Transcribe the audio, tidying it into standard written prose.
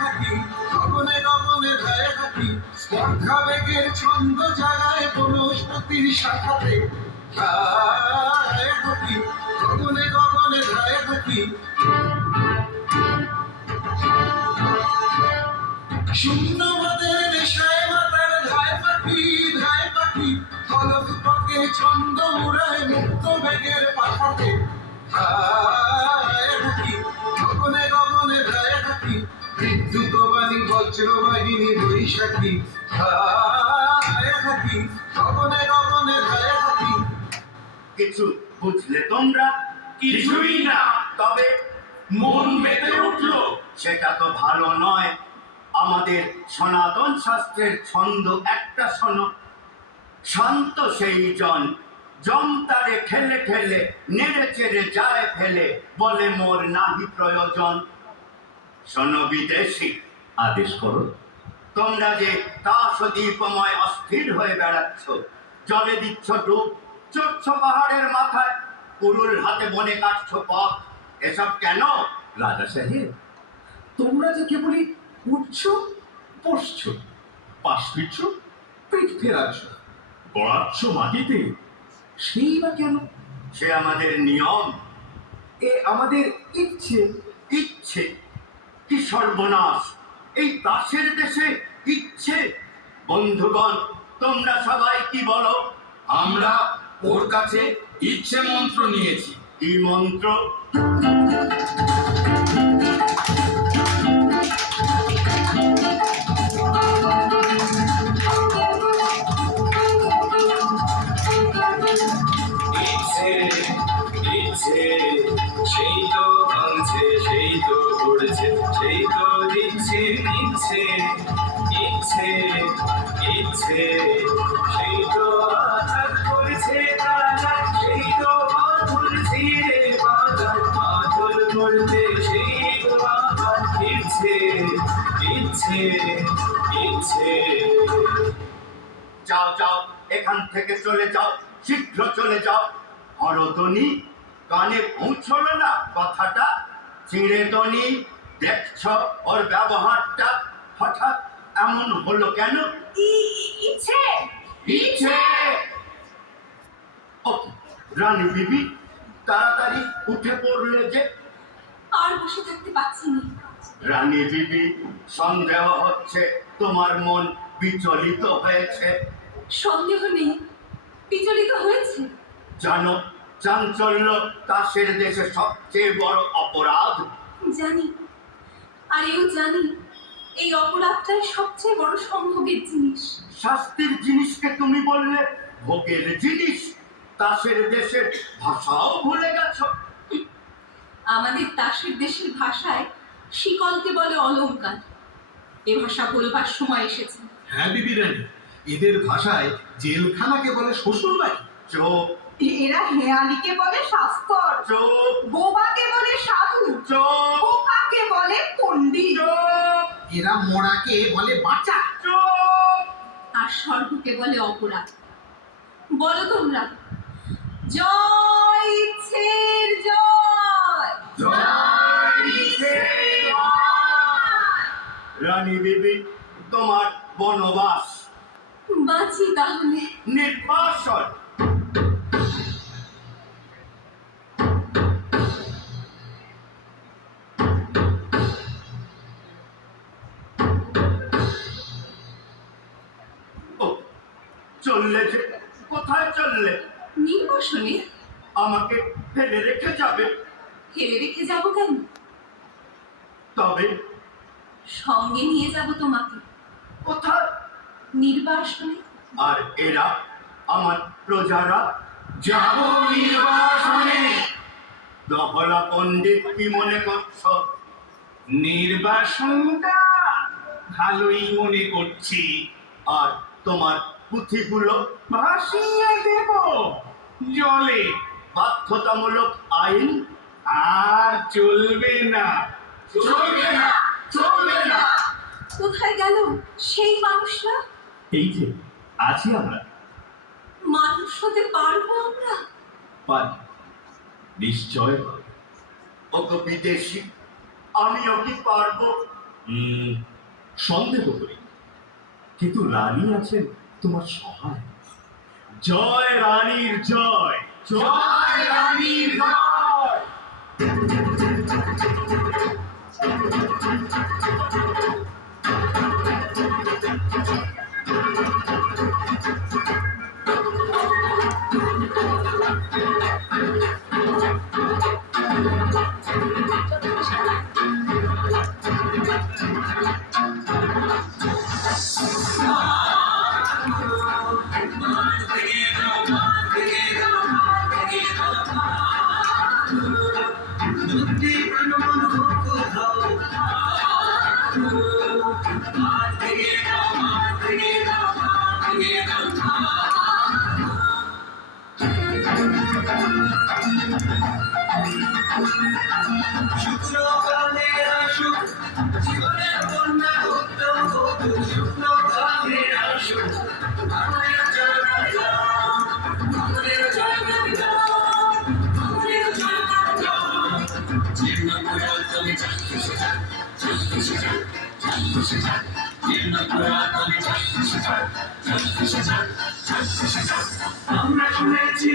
থাকি, গগনে গগনে ধায়ে থাকি, স্পর্ধা বেগের ছন্দ জাগায় বনস্পতির শাখাতে। ধায়ে থাকি, গগনে গগনে ধায়ে থাকি, শূন্যবাদের নেশায় মাতার ধায় পাখি, ধায় পাখি, ফলক পথে ছন্দ উড়ায় মুক্ত বেগের পাখাতে। ধায় থাকি, গগনে গগনে ধায় থাকি, বিদ্যুৎ বাণী বজ্রবাহিনী বৈশাখী। ধায় থাকি, গগনে গগনে ধায় থাকি। কিছু বুঝলে তোমরা? কিছুই না। তবে মন মেতে উঠলো। সেটা তো ভালো নয়। আমাদের সনাতন শাস্ত্রের ছন্দ একটা শোনো। শান্ত সেই জন, জমতারে ঠেলে ঠেলে নেড়ে চেড়ে যায় ফেলে, বলে মোর নাহি প্রয়োজন। শোনো বিদেশি, আদেশ করো। তোমরা যে কাশদ্বীপময় অস্থির হয়ে বেড়াচ্ছ, জলে দিচ্ছ ডুব, চড়ছ পাহাড়ের মাথায়, কুরুল হাতে বনে কাটছ পথ, এসব কেন? রাজা সাহেব, তোমরা যে কেবলই উঠছো, বসছো, পাশ ফিরছ, পিঠ ফেরাচ্ছ, গড়াচ্ছ মাটিতে, সেই বা কেন? সে আমাদের নিয়ম। এ আমাদের ইচ্ছে। ইচ্ছে? কি সর্বনাশ! এই দাসের দেশে ইচ্ছে! বন্ধুগণ, তোমরা সবাই কি বলো? আমরা ওর কাছে ইচ্ছে মন্ত্র নিয়েছি। কি মন্ত্র? ইচ্ছে ইচ্ছে, সেই তো ভাঙছে, সেই তো পড়ছে, সেই তো দিচ্ছে ইচ্ছে। ইচ্ছে ইচ্ছে, সেই তো আঘাত করছে তারা, সেই তো মাথুর ছিঁড়ে বাজার, মাথুর করতে সেই তো আবার ইচ্ছে। ইচ্ছে ইচ্ছে। যাও যাও, এখান থেকে চলে যাও, শীঘ্র চলে যাও। হরদনি, কানে পৌঁছলো না কথাটা? চিঁড়ে দনি, দেখছ ওর ব্যবহারটা হঠাৎ এমন হলো কেন? ইচ্ছে ইচ্ছে! ও রানী বিবি, তাড়াতাড়ি উঠে পড়লে যে। আর বসে থাকতে পারছি না। রানী বিবি, সন্দেহ হচ্ছে তোমার মন বিচলিত হয়েছে। সন্দেহ নেই, বিচলিত হয়েছে। জানো, চাঞ্চল্য দাসের দেশে সবচেয়ে বড় অপরাধ। জানি, আর এও জানি এই অপরাধটাই সবচেয়ে বড় সম্ভোগের জিনিস। শাস্তির জিনিসকে তুমি বললে ভোগের জিনিস। দাসের দেশের ভাষাও ভুলে গেছো। আমাদের দাসের দেশের ভাষায় শিকলকে বলে অলংকার। এ ভাষা বলবার সময় এসেছে। হ্যাঁ বিবি রানী, এদের ভাষায় জেলখানাকে বলে শ্বশুর বাড়ি। চোপ এরা হেয়ালিকে বলে শাস্ত্র, চোপ বোবাকে বলে সাধু, চোপ বোকাকে বলে পণ্ডিত, চোপ এরা মরাকে বলে বাঁচা। চোপ। আর স্বর্গকে বলে অপরাধ। বলো তোমরা, জয় ইচ্ছের জয়। জয় ইচ্ছে জয়। রানী বিবি, তোমার বনবাস বাঁচি তাহলে। নির্বাসন। ও, চললে যে, কোথায় চললে? নির্বাসনে? আমাকে ফেলে রেখে যাবে? ফেলে রেখে যাবো কেন? তবে সঙ্গে নিয়ে যাব তোমাকে। কোথায়? নির্বাসনে। আর এরা, আমার প্রজারা? যাব নির্বাসনে। দহলা পণ্ডিত, কি মনে করছ? নির্বাসনটা ভালোই মনে করছি। আর তোমার পুঁথিগুলো? ভাসিয়ে দেব জলে। বাধ্যতামূলক আইন? আর চলবে না। চলবে না, চলবে না। কোথায় গেল সেই মানুষরা? এই যে আছি আমরা। মানুষ হতে পারবো আমরা? পারি, নিশ্চয় পারি। ও তো বিদেশি, আমিও কি পারবো? সন্দেহ করি, কিন্তু রানী আছেন তোমার সহায়। জয় রানীর জয়, জয় রানীর জয়। আমরা শুনেছি